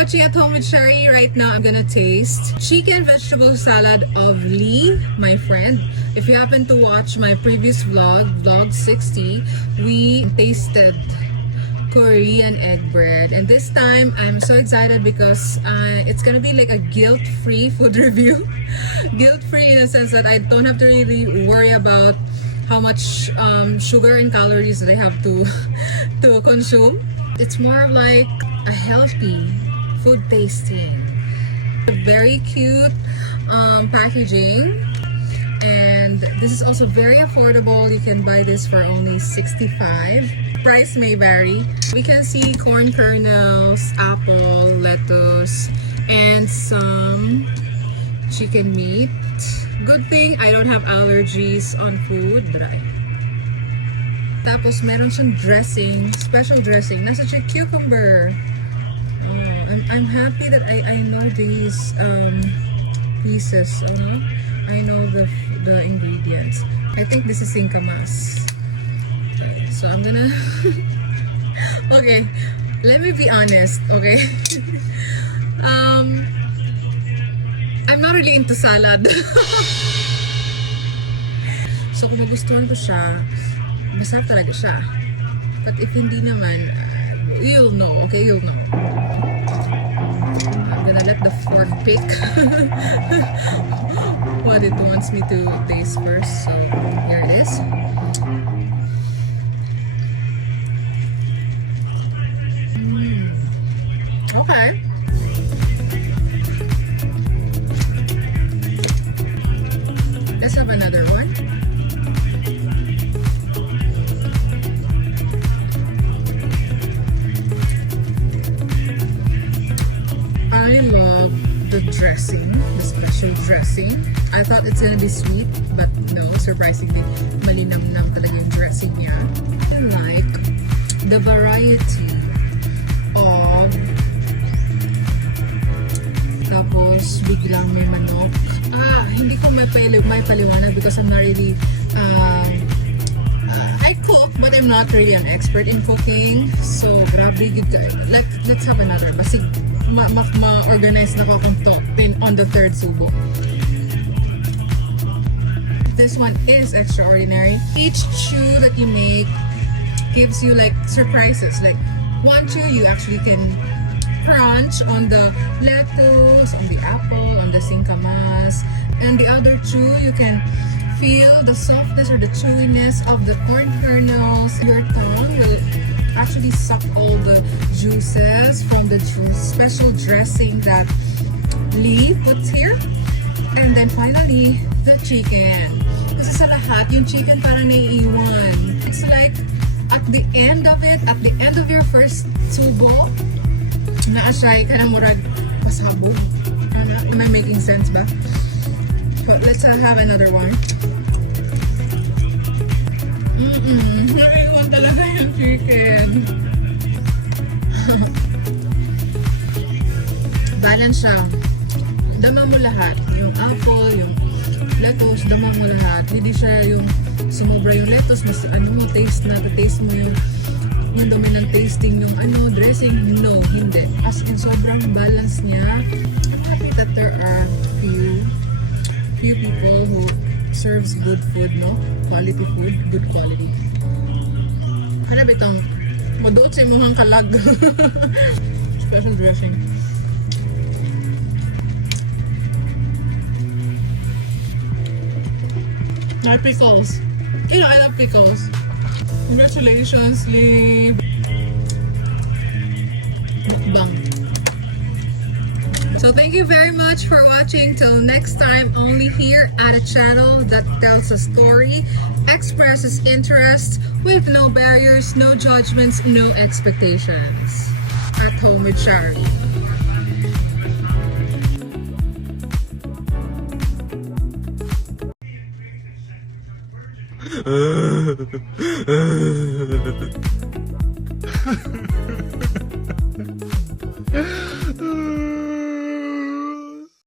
watching At Home with Sherry. Right now, I'm gonna taste chicken vegetable salad of Lee, my friend. If you happen to watch my previous vlog, vlog 60, we tasted Korean egg bread, and this time I'm so excited because it's gonna be like a guilt-free food review. Guilt-free in the sense that I don't have to really worry about how much sugar and calories that I have to to consume. It's more of like a healthy food tasting. A very cute packaging, and this is also very affordable. You can buy this for only 65. Price may vary. We can see corn kernels, apple, lettuce, and some chicken meat. Good thing I don't have allergies on food. Dry. Tapos meron siyang dressing, special dressing. Nasa siya cucumber. Oh, I'm happy that I know these pieces. I know the ingredients. I think this is singkamas. Okay, so I'm gonna. Okay, let me be honest. Okay, I'm not really into salad. So kung magustuhan ko siya, masarap talaga siya. But if hindi naman, you'll know, okay? You'll know. I'm gonna let the fork pick what it wants me to taste first. So, here it is. Okay. Let's have another one. I love the dressing, the special dressing. I thought it's gonna be sweet, but no, surprisingly, malinamnam talaga yung dressing niya. I like the variety of, tapos biglang may manok. Hindi ko may paliwanag because I'm not really, I cook, but I'm not really an expert in cooking. So, grabe, let's have another. Basig, ma-organize na ko akong to on the third subo. This one is extraordinary. Each chew that you make gives you like surprises. Like one chew you actually can crunch on the lettuce, on the apple, on the singkamas, and the other chew you can feel the softness or the chewiness of the corn kernels. Your tongue will actually suck all the juices from the special dressing that Lee puts here. And then finally, the chicken. Kasi sa lahat, yung chicken parang naiiwan. It's like, at the end of it, at the end of your first subo, naasay ka na murag pasabog. Am I making sense ba? But let's have another one. Naiwan talaga yung chicken. Balance siya. Dama mo lahat. Yung apple, yung lettuce, dama mo lahat. Hindi siya yung sumobra yung lettuce. Mas taste na. Taste mo yung dami ng tasting yung dressing. No, hindi. As in, sobrang balance niya. That there are few people who serves good food, no? Quality food, good quality. Hanap itong madoot sa imong kalag. Special dressing. My pickles. You know, I love pickles. Congratulations, Lee. Mukbang. So thank you very much for watching. Till next time, only here at a channel that tells a story, expresses interest with no barriers, no judgments, no expectations. At Home with Sherry.